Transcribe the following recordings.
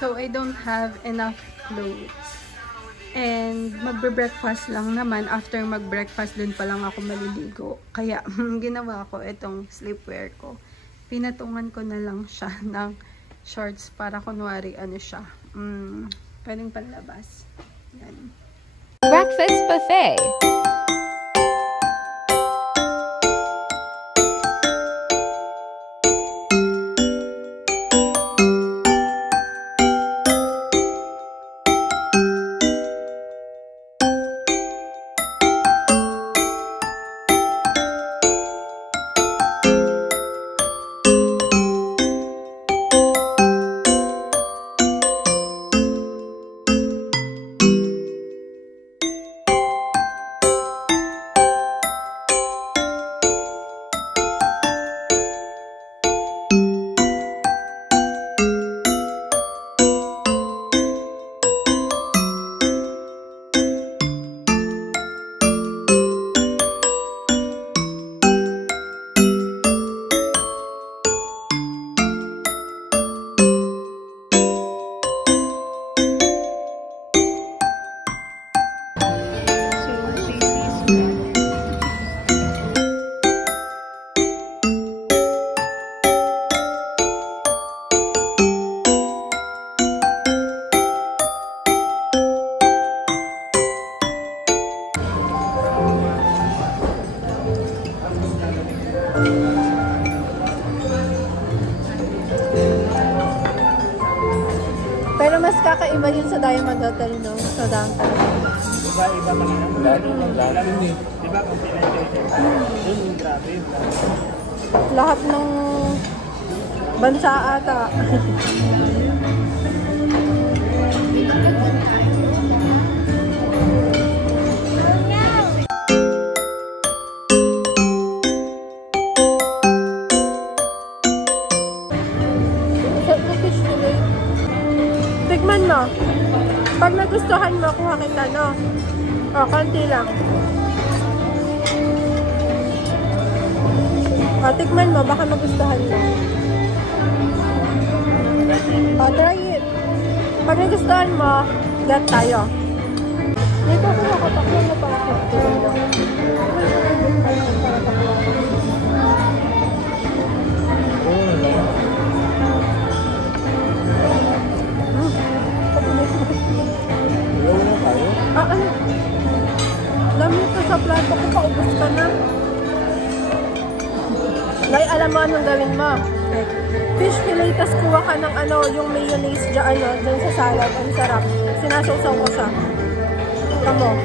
So, I don't have enough clothes. And magbe-breakfast lang naman. After mag-breakfast, dun pa lang ako maliligo. Kaya, ginawa ko itong sleepwear ko. Pinatungan ko na lang siya ng shorts para kunwari ano siya. Pwedeng panlabas. Yan. Breakfast buffet. Pero mas kakaiba yun sa Diamond Hotel, no? Sa downtown. Iba-iba lang yan. Lalo eh. Diba kung yun, grabe. Lahat ng bansa ata. Tikman mo. Pag nagustuhan mo, kuha kita, no? O, konti lang. O, tikman mo. Baka magustuhan mo. O, try it. Pag nagustuhan mo, get tayo. Dito ko nakataklan na para sa ito. Dami ito sa plato ko, paubos ka na. Lai, alam mo anong gawin mo? Fish fillet, tas kuha ka ng ano, yung mayonnaise dyan, dyan sa salad. Ang sarap. Sinasawsaw ko siya. Tamo.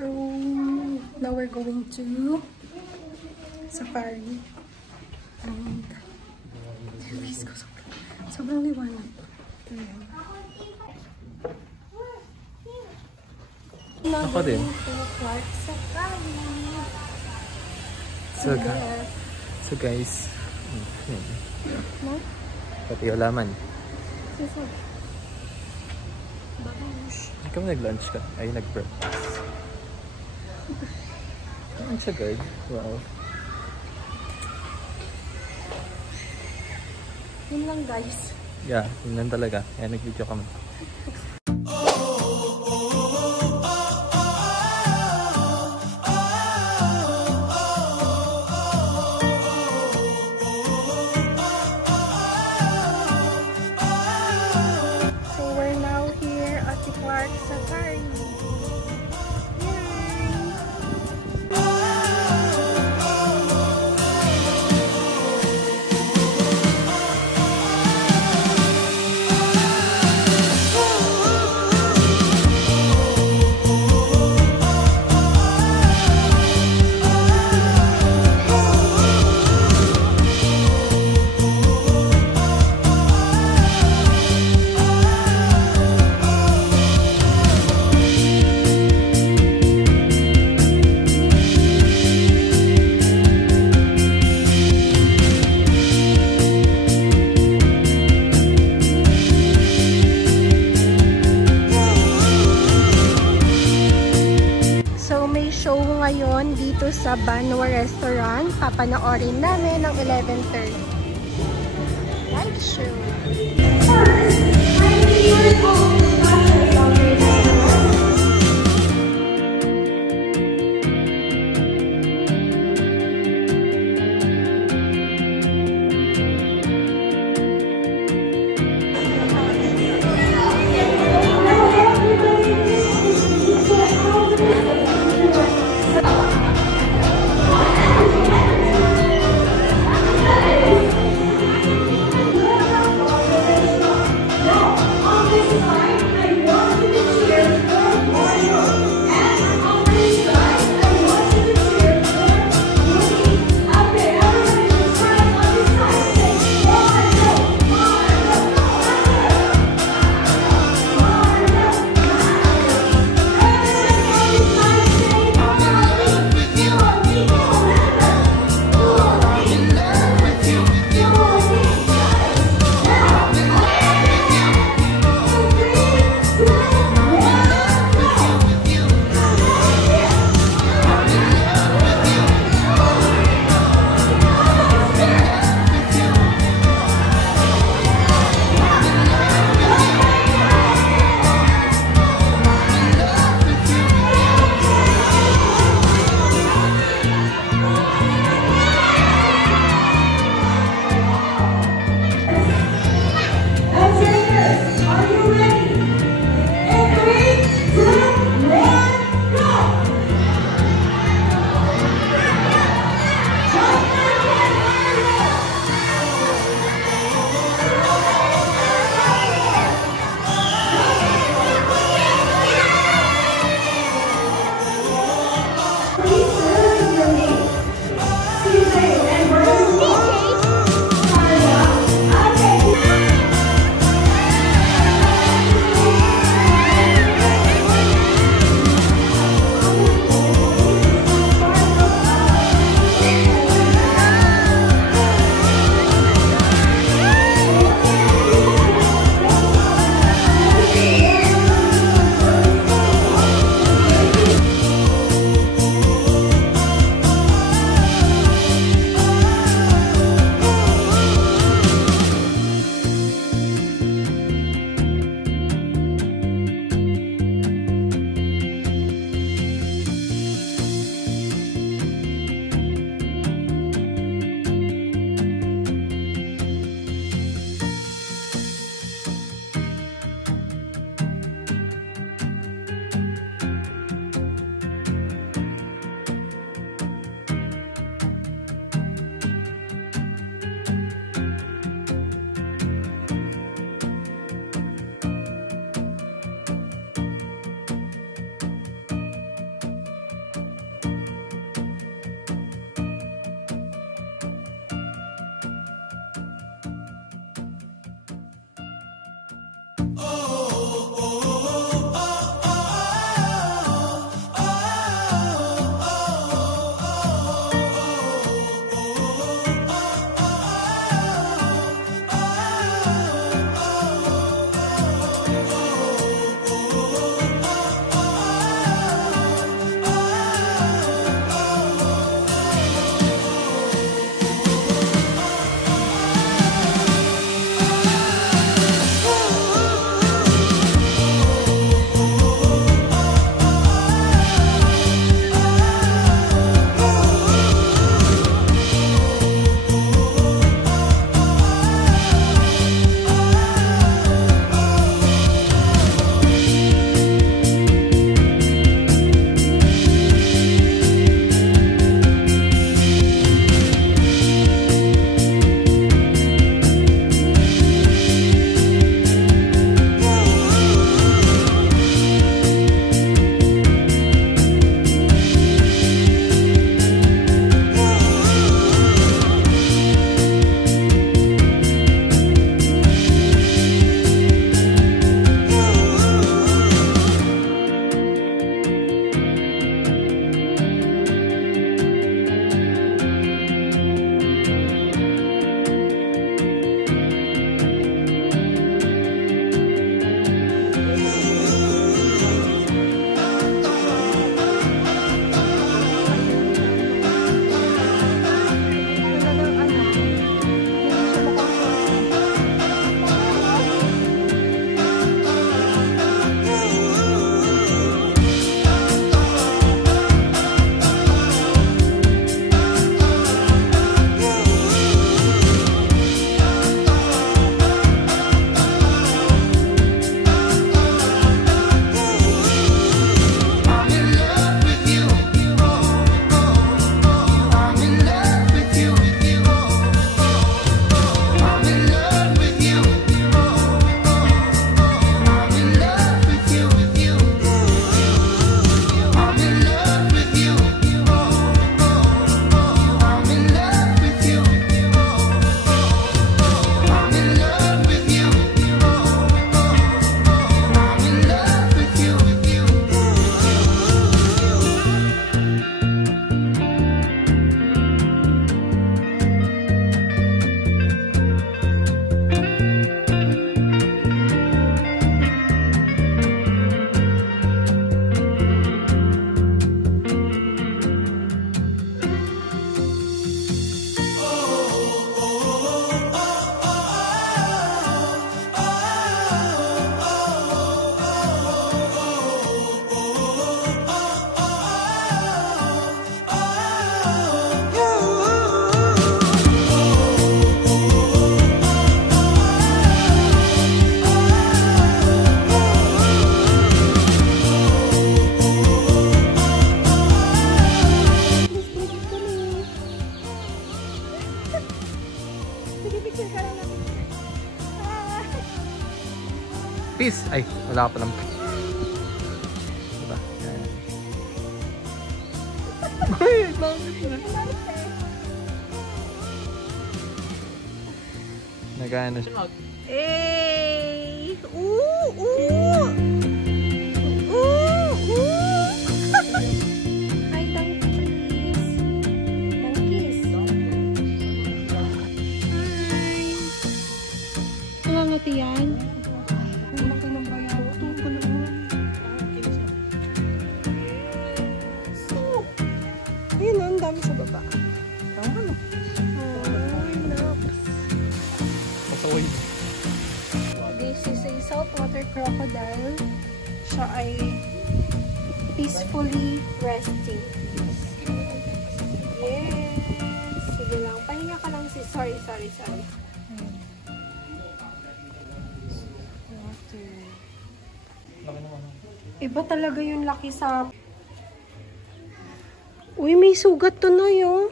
So, now we're going to safari. And, service ko sobrang liwanag. Ayan. Ako din. Clark Safari. So guys, No? pati yung laman. Sisa. Babush. Ikaw nag-lunch ka? Ay, nag-breakfast. Ang sagad. Wow. Yun lang guys. Yeah, yun lang talaga. Kaya nag-video kami. So we're now here at the Clark Safari. Show ngayon dito sa Banwa Restaurant. Papanoorin namin ng 11:30. Live show. Kiss! Ay, wala ka palang. Diba? Yan. Nagano siya. Hey! Ooh! Ooh! Ooh! Ooh! Hi, donkeys! Donkeys! Hi! Nangangati yan? Ang laki ng bayan. Ito ko na yun. So, ayun na, ang dami sa baba. Ano? Ay, naks. Pasaway. This is a saltwater crocodile. Siya ay peacefully resting. Yes! Sige lang. Pahinga ka lang si... Sorry. Iba talaga yung laki sa... Uy, may sugat to na yun.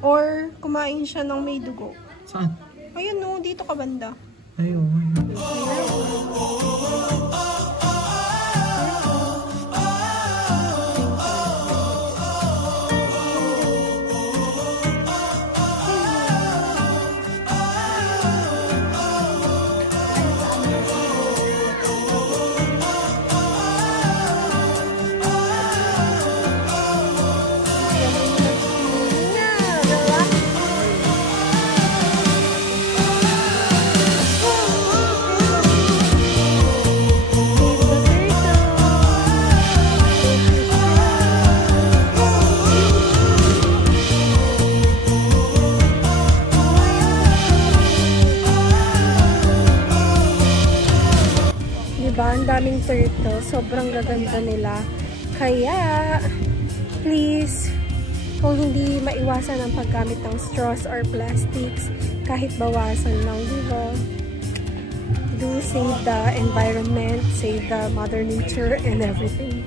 Or kumain siya ng may dugo. Saan? Ayun no, dito ka banda. Ayun. Diba? Ang daming turtle. Sobrang gaganda nila. Kaya, please, kung hindi maiwasan ang paggamit ng straws or plastics, kahit bawasan lang, diba? Do save the environment, save the mother nature and everything.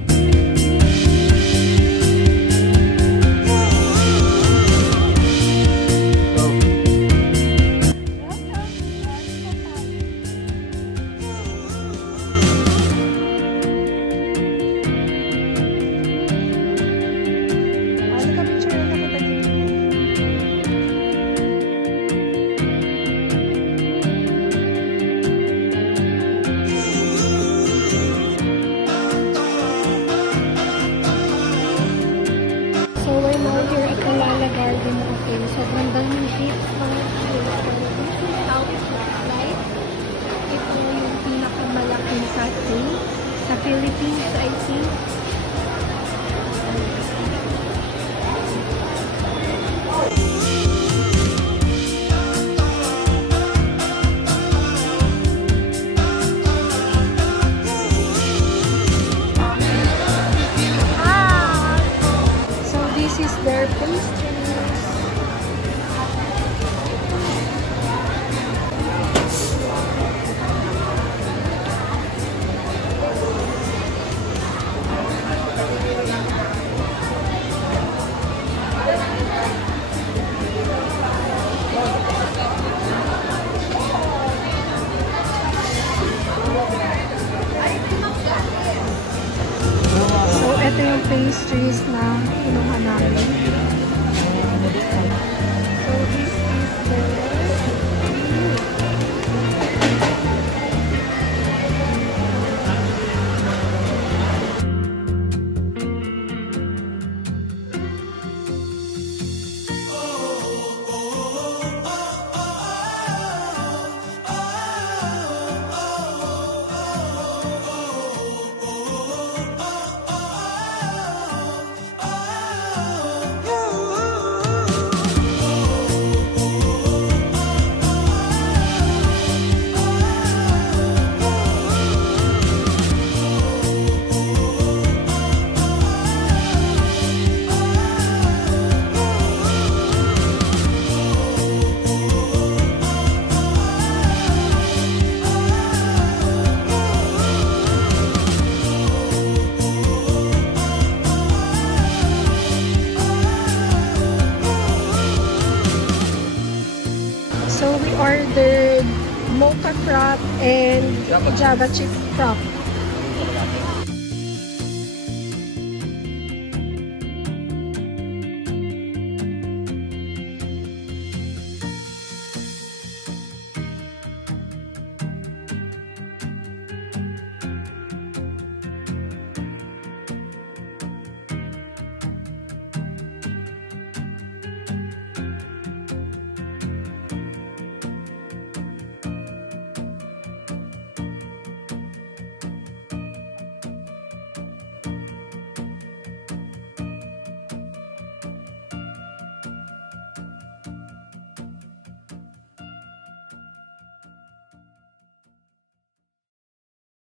So we're now here at Malala Garden Cafe. Sobrang daming jeeps, mga jeeps. This is how it looks like. Ito yung pinakamalaking cafe sa Philippines, I think. So this is their pastries. So ito yung pastries na kinuha namin. So this is the frap and Java chip frap.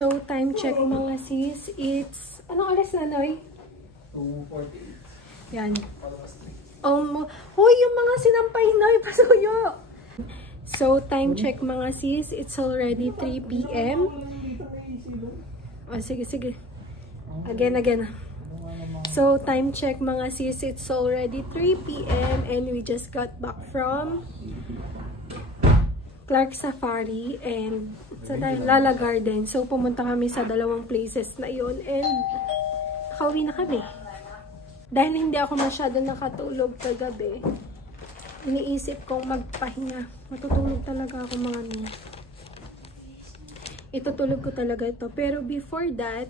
So, time check mga sis. It's, anong oras na, Noy? 2:40. Yan. Hoy, yung mga sinampay, Noy, pasuyo! So, time check mga sis. It's already 3 p.m. Oh, sige, sige. Again. So, time check mga sis. It's already 3 p.m. and we just got back from Clark Safari and sa Lala Garden. So, pumunta kami sa dalawang places na yun and nakauwi na kami. Dahil hindi ako masyado nakatulog kagabi, iniisip kong magpahinga. Matutulog talaga ako mga ano. Itutulog ko talaga ito. Pero before that,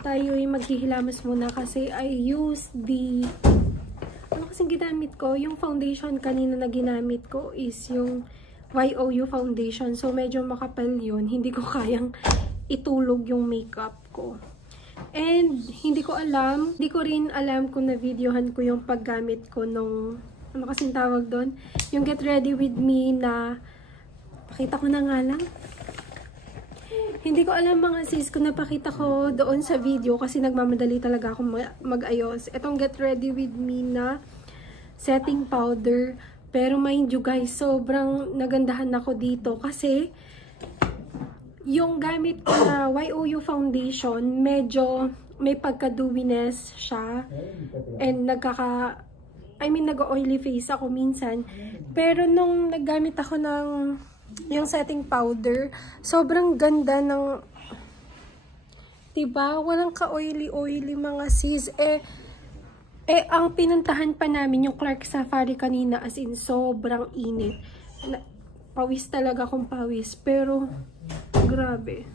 tayo'y maghihilamas muna kasi I used the... Ano kasing ginamit ko? Yung foundation kanina na ginamit ko is yung YOU foundation. So, medyo makapal yun. Hindi ko kayang itulog yung makeup ko. And, hindi ko rin alam kung na-videohan ko yung paggamit ko nung, ano kasing tawag doon? Yung Get Ready With Me na, pakita ko na nga lang. Hindi ko alam mga sis kung napakita ko doon sa video kasi nagmamadali talaga akong mag-ayos. Itong Get Ready With Me na setting powder. Pero mind you guys, sobrang nagandahan ako dito kasi yung gamit ko na YOU foundation, medyo may pagka-dewiness siya and nag-oily face ako minsan. Pero nung naggamit ako ng yung setting powder, sobrang ganda ng, diba? Walang ka-oily-oily mga sis. Ang pinuntahan pa namin yung Clark Safari kanina, as in, sobrang init. Pawis talaga akong pawis. Pero, grabe.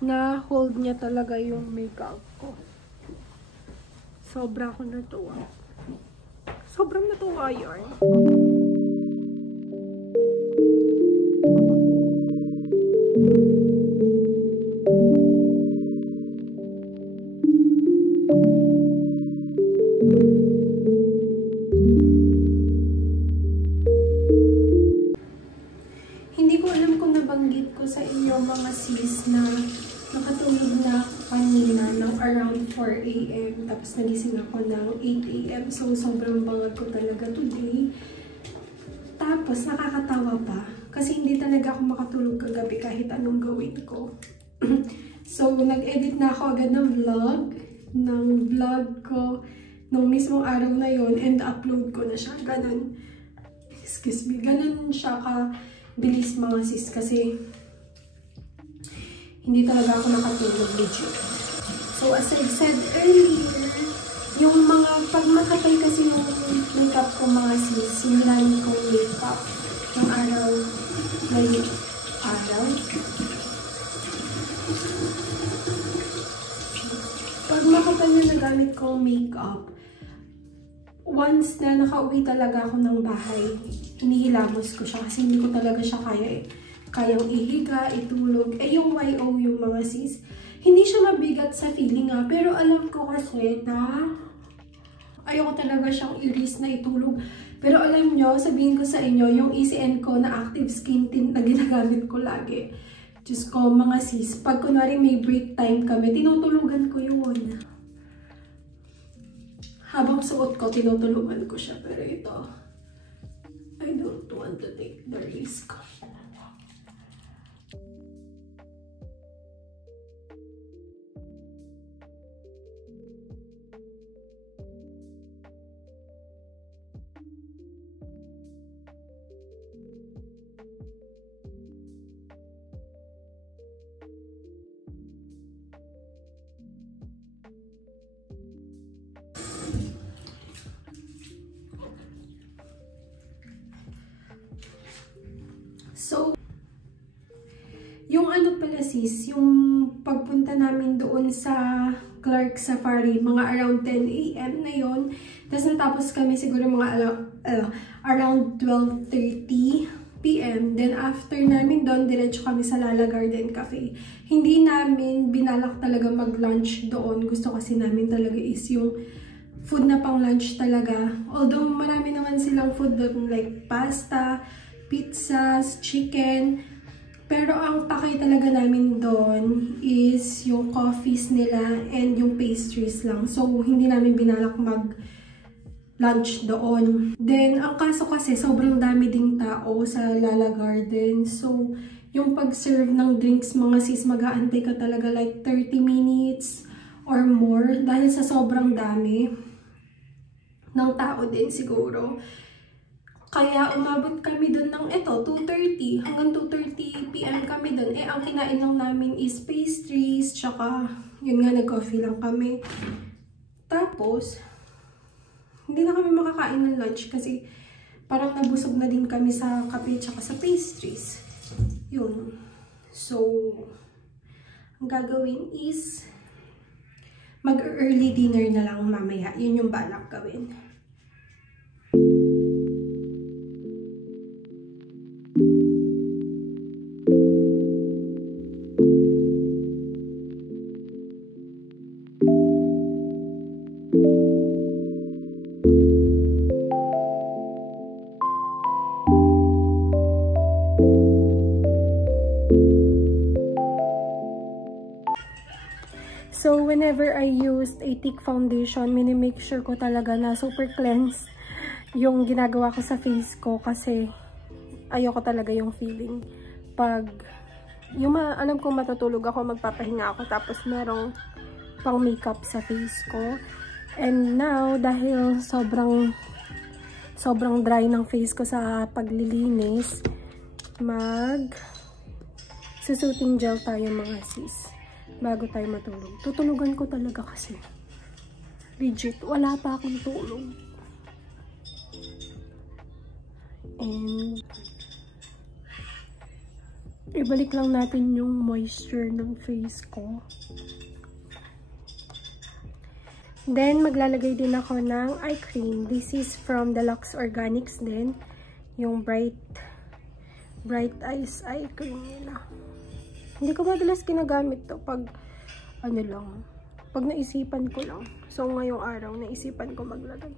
Na-hold niya talaga yung makeup ko. Sobra ako natuwa. Sobrang natuwa yun. Hindi ko alam kung nabanggit ko sa inyo mga sis na nakatulog na kanina ng around 4 a.m. Tapos nagising ako ng 8 a.m. So, sobrang bangag ko talaga today. Tapos, nakakatawa pa. Kasi hindi talaga ako makatulog kagabi kahit anong gawin ko. So, nag-edit na ako agad ng vlog ko nung mismong araw na yon and upload ko na siya. Ganun. Excuse me. Ganun siya bilis mga sis kasi hindi talaga ako nakatulog legit. So, as I said earlier, yung mga pagmakatay kasi yung makeup ko mga sis, yung ginamit kong makeup yung araw na yun. Pag makapal yung nagamit kong makeup, once na nakauwi talaga ako ng bahay, hinihilamos ko siya kasi hindi ko talaga siya kayang ihiga, itulog. Yung YOU mga sis, hindi siya mabigat sa feeling pero alam ko kasi na ayoko talaga siyang i-risk na itulog. Pero alam nyo, sabihin ko sa inyo, yung ECN ko na active skin tint na ginagamit ko lagi. Diyos ko mga sis, pag kunwari may break time kami, tinutulugan ko yun. Habang suot ko, tinutulungan ko siya. Pero ito, I don't want to take the risk. sis, yung pagpunta namin doon sa Clark Safari, mga around 10 AM na yon. Tapos natapos kami siguro mga around 12:30 PM. Then after namin doon, diretso kami sa Lala Garden Cafe. Hindi namin binalak talaga mag-lunch doon. Gusto kasi namin talaga is yung food na pang lunch talaga. Although marami naman silang food doon like pasta, pizzas, chicken. Pero ang pakay talaga namin doon is yung coffees nila and yung pastries lang. So hindi namin binalak lunch doon. Then, ang kaso kasi, sobrang dami ding tao sa Lala Garden. So, yung pag-serve ng drinks, mga sis, mag-aantay ka talaga like 30 minutes or more dahil sa sobrang dami ng tao din siguro. Kaya, umabot kami doon ng 2:30 hanggang 2:30 PM kami doon. Ang kinain lang namin is pastries, tsaka, yun nga, nag-coffee lang kami. Tapos, hindi na kami makakain ng lunch kasi parang nabusog na din kami sa kape tsaka sa pastries. Yun. So, ang gagawin is mag-early dinner na lang mamaya. Yun yung balak gawin. So, whenever I used a thick foundation, minimake sure ko talaga na super cleanse yung ginagawa ko sa face ko kasi ayoko talaga yung feeling. Pag, alam kong matutulog ako, magpapahinga ako, tapos merong pang makeup sa face ko. And now, dahil sobrang dry ng face ko sa paglilinis, susuting gel tayo mga sis. Bago tayo matulog. Tutulugan ko talaga kasi. Legit, wala pa akong tulog. And ibalik lang natin yung moisture ng face ko. Then, maglalagay din ako ng eye cream. This is from the Lux Organics din. Yung Bright Eyes eye cream nila. Hindi ko madalas ginagamit to pag pag naisipan ko lang. So ngayong araw naisipan ko maglagay.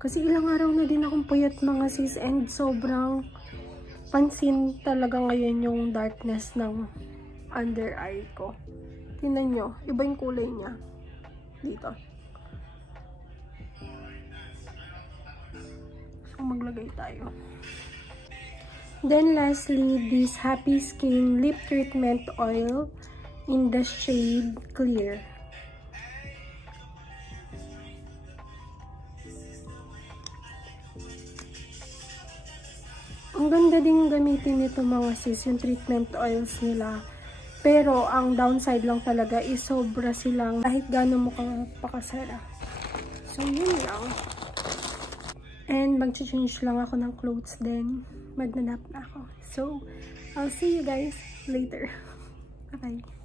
Kasi ilang araw na din akong puyat mga sis and sobrang pansin talaga ngayon yung darkness ng under eye ko. Tingnan nyo, iba yung kulay niya dito. So maglagay tayo. Then lastly, this Happy Skin Lip Treatment Oil in the shade Clear. Ang ganda din gamitin nito mga sis, yung treatment oils nila. Pero ang downside lang talaga is sobra silang kahit gaano mo pakasara. So yun lang. And mag-change lang ako ng clothes din. Magnanap na ako. So, I'll see you guys later. Bye-bye.